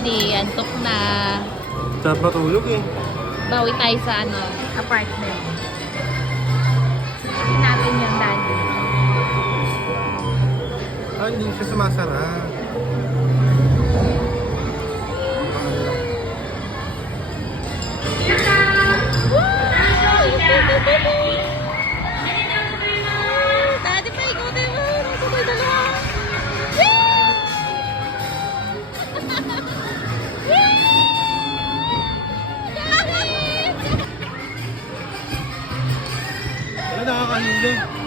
Daddy. Antok na. Sarap matulog eh. Bawi tayo sa apartment. Hindi natin yung Daddy. Ah, hindi siya sumasara. Daddy, pa ikutin mo. Nasa tayo dalawa. Wala nakakahilo.